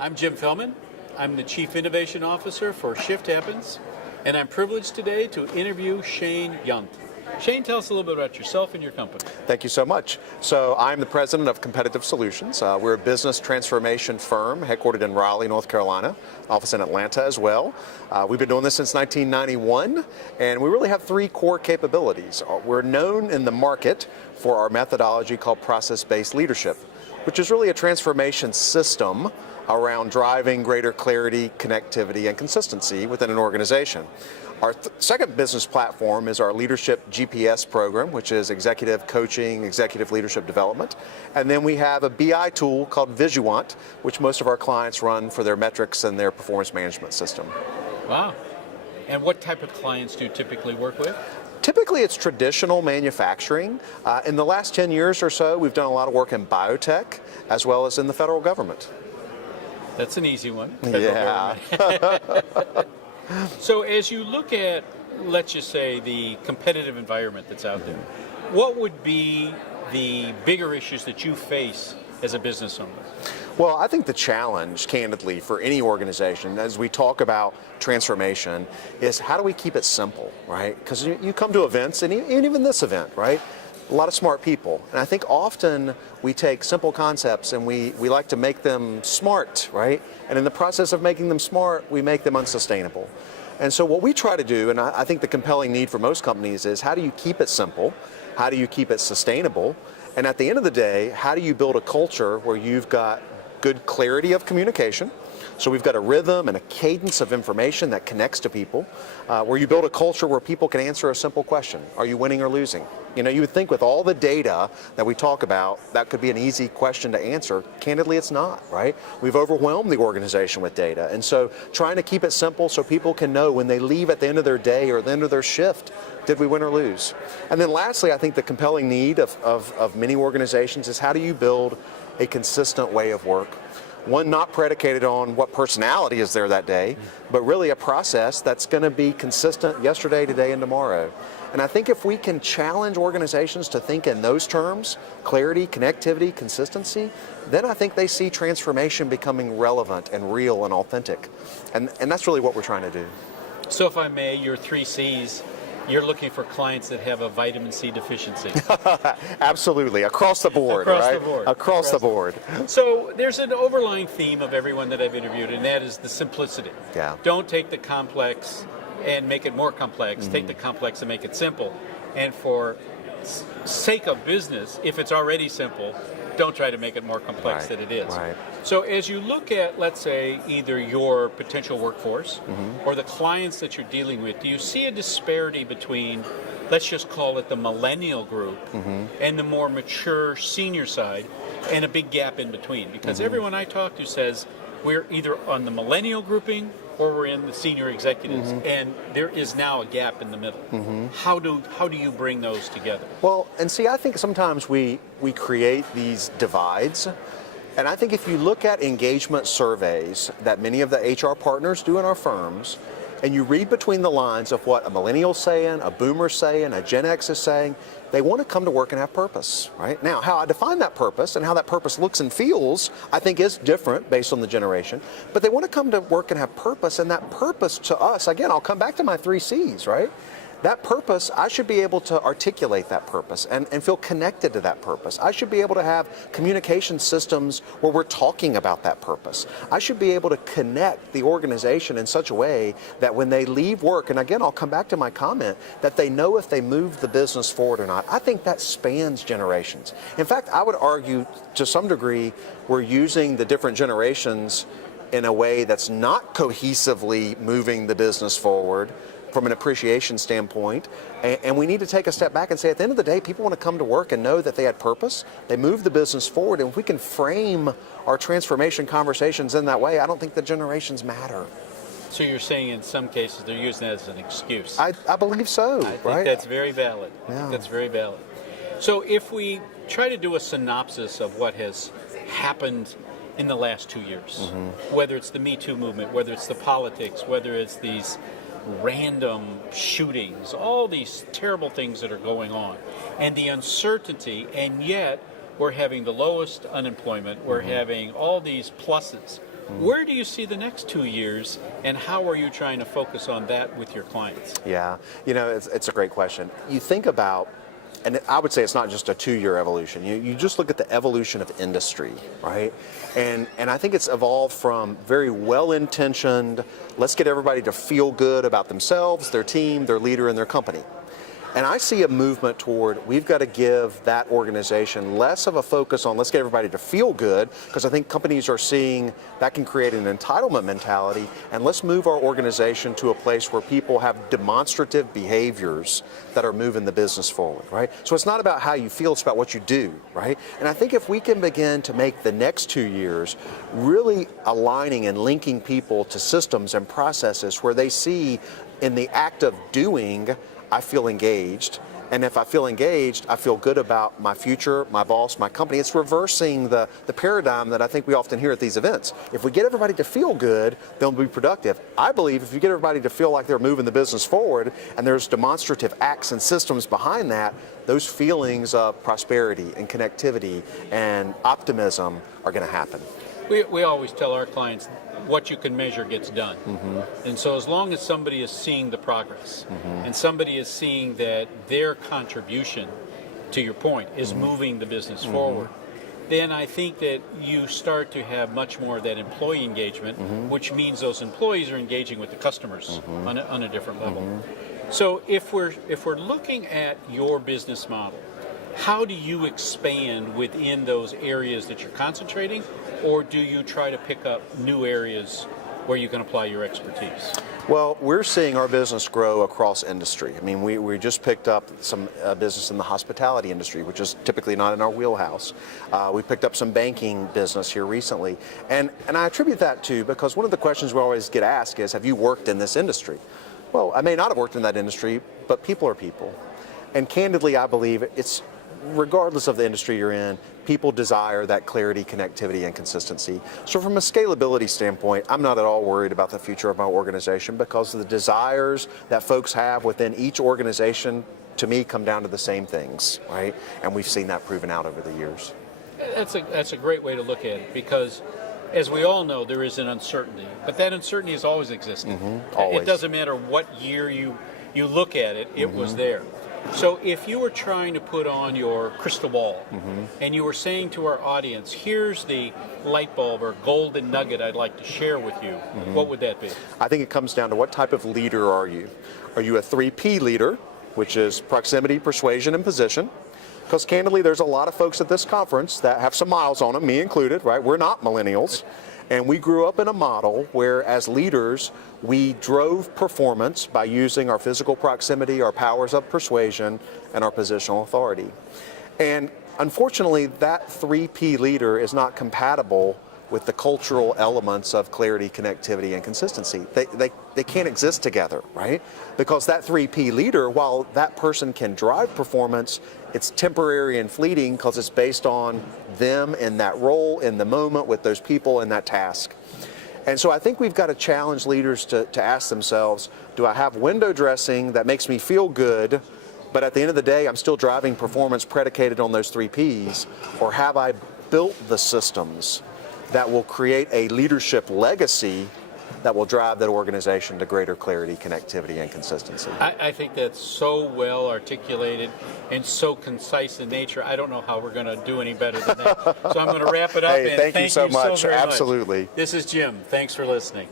I'm Jim Fellman. I'm the Chief Innovation Officer for Shift Happens, and I'm privileged today to interview Shane Yount. Shane, tell us a little bit about yourself and your company. Thank you so much. So I'm the president of Competitive Solutions. We're a business transformation firm headquartered in Raleigh, North Carolina, office in Atlanta as well. We've been doing this since 1991, and we really have three core capabilities. We're known in the market for our methodology called process-based leadership, which is really a transformation system around driving greater clarity, connectivity, and consistency within an organization. Our second business platform is our Leadership GPS program, which is executive coaching, executive leadership development. And then we have a BI tool called Yount, which most of our clients run for their metrics and their performance management system. Wow. And what type of clients do you typically work with? Typically, it's traditional manufacturing. In the last 10 years or so, we've done a lot of work in biotech, as well as in the federal government. That's an easy one. Yeah. So as you look at, let's just say, the competitive environment that's out there, what would be the bigger issues that you face as a business owner? Well, I think the challenge, candidly, for any organization, as we talk about transformation, is how do we keep it simple, right? Because you come to events, and even this event, right? A lot of smart people. And I think often we take simple concepts and we like to make them smart, right? And in the process of making them smart, we make them unsustainable. And so what we try to do, and I think the compelling need for most companies is how do you keep it simple? How do you keep it sustainable? And at the end of the day, how do you build a culture where you've got good clarity of communication? So we've got a rhythm and a cadence of information that connects to people, where you build a culture where people can answer a simple question. Are you winning or losing? You know, you would think with all the data that we talk about, that could be an easy question to answer. Candidly, it's not, right? We've overwhelmed the organization with data. And so trying to keep it simple so people can know when they leave at the end of their day or the end of their shift, did we win or lose? And then lastly, I think the compelling need of many organizations is how do you build a consistent way of work? One not predicated on what personality is there that day, but really a process that's going to be consistent yesterday, today, and tomorrow. And I think if we can challenge organizations to think in those terms, clarity, connectivity, consistency, then I think they see transformation becoming relevant and real and authentic. And that's really what we're trying to do. So if I may, your 3 C's, you're looking for clients that have a vitamin C deficiency. Absolutely, across the board, Across right? the board. Across the board. So there's an overlying theme of everyone that I've interviewed, and that is the simplicity. Yeah. Don't take the complex and make it more complex. Take the complex and make it simple. And for sake of business, if it's already simple, don't try to make it more complex than it is. Right. So as you look at, let's say, either your potential workforce or the clients that you're dealing with, do you see a disparity between, let's just call it the millennial group, and the more mature senior side, and a big gap in between? Because everyone I talk to says we're either on the millennial grouping or we're in the senior executives, and there is now a gap in the middle. How do you bring those together? Well, and see, I think sometimes we create these divides. And I think if you look at engagement surveys that many of the HR partners do in our firms, and you read between the lines of what a millennial's saying, a boomer's saying, a Gen X is saying, they want to come to work and have purpose, right? Now, how I define that purpose and how that purpose looks and feels, I think is different based on the generation. But they want to come to work and have purpose, and that purpose to us, again, I'll come back to my 3 C's, right? That purpose, I should be able to articulate that purpose and feel connected to that purpose. I should be able to have communication systems where we're talking about that purpose. I should be able to connect the organization in such a way that when they leave work, and again, I'll come back to my comment, that they know if they move the business forward or not. I think that spans generations. In fact, I would argue to some degree we're using the different generations in a way that's not cohesively moving the business forward from an appreciation standpoint, and we need to take a step back and say at the end of the day, people want to come to work and know that they had purpose, they move the business forward, and if we can frame our transformation conversations in that way, I don't think the generations matter. So you're saying in some cases they're using that as an excuse? I believe so, I think right? that's very valid. Yeah. That's very valid. So if we try to do a synopsis of what has happened in the last 2 years, whether it's the Me Too movement, whether it's the politics, whether it's these random shootings, all these terrible things that are going on, and the uncertainty, and yet we're having the lowest unemployment, we're having all these pluses. Where do you see the next 2 years, and how are you trying to focus on that with your clients? Yeah, it's a great question. You think about, and I would say it's not just a 2-year evolution. You just look at the evolution of industry, right? And I think it's evolved from very well-intentioned, let's get everybody to feel good about themselves, their team, their leader, and their company. And I see a movement toward, we've got to give that organization less of a focus on let's get everybody to feel good, because I think companies are seeing that can create an entitlement mentality, and let's move our organization to a place where people have demonstrative behaviors that are moving the business forward, right? So it's not about how you feel, it's about what you do, right? And I think if we can begin to make the next 2 years really aligning and linking people to systems and processes where they see in the act of doing, I feel engaged, and if I feel engaged, I feel good about my future, my boss, my company. It's reversing the paradigm that I think we often hear at these events. If we get everybody to feel good, they'll be productive. I believe if you get everybody to feel like they're moving the business forward and there's demonstrative acts and systems behind that, those feelings of prosperity and connectivity and optimism are going to happen. We always tell our clients what you can measure gets done. And so as long as somebody is seeing the progress and somebody is seeing that their contribution, to your point, is moving the business forward, then I think that you start to have much more of that employee engagement, which means those employees are engaging with the customers on a different level. So if we're looking at your business model, how do you expand within those areas that you're concentrating, or do you try to pick up new areas where you can apply your expertise? Well, we're seeing our business grow across industry. I mean, we just picked up some business in the hospitality industry, which is typically not in our wheelhouse. We picked up some banking business here recently. And I attribute that to, because one of the questions we always get asked is, have you worked in this industry? Well, I may not have worked in that industry, but people are people. And candidly, I believe it's, regardless of the industry you're in, people desire that clarity, connectivity, and consistency. So from a scalability standpoint, I'm not at all worried about the future of my organization, because the desires that folks have within each organization, to me, come down to the same things, right? And we've seen that proven out over the years. That's a great way to look at it, because as we all know, there is an uncertainty, but that uncertainty has always existed. Always. It doesn't matter what year you look at it, it was there. So if you were trying to put on your crystal ball and you were saying to our audience, here's the light bulb or golden nugget I'd like to share with you, what would that be? I think it comes down to what type of leader are you? Are you a 3P leader, which is proximity, persuasion, and position? Because candidly, there's a lot of folks at this conference that have some miles on them, me included, right? We're not millennials. And we grew up in a model where, as leaders, we drove performance by using our physical proximity, our powers of persuasion, and our positional authority. And unfortunately, that 3P leader is not compatible with the cultural elements of clarity, connectivity, and consistency. They can't exist together, right? Because that 3P leader, while that person can drive performance, it's temporary and fleeting because it's based on them in that role, in the moment, with those people in that task. And so I think we've got to challenge leaders to ask themselves, do I have window dressing that makes me feel good, but at the end of the day, I'm still driving performance predicated on those 3Ps, or have I built the systems that will create a leadership legacy that will drive that organization to greater clarity, connectivity, and consistency? I think that's so well articulated and so concise in nature. I don't know how we're going to do any better than that. So I'm going to wrap it up. Hey, and thank you so much. very Absolutely. much. This is Jim. Thanks for listening.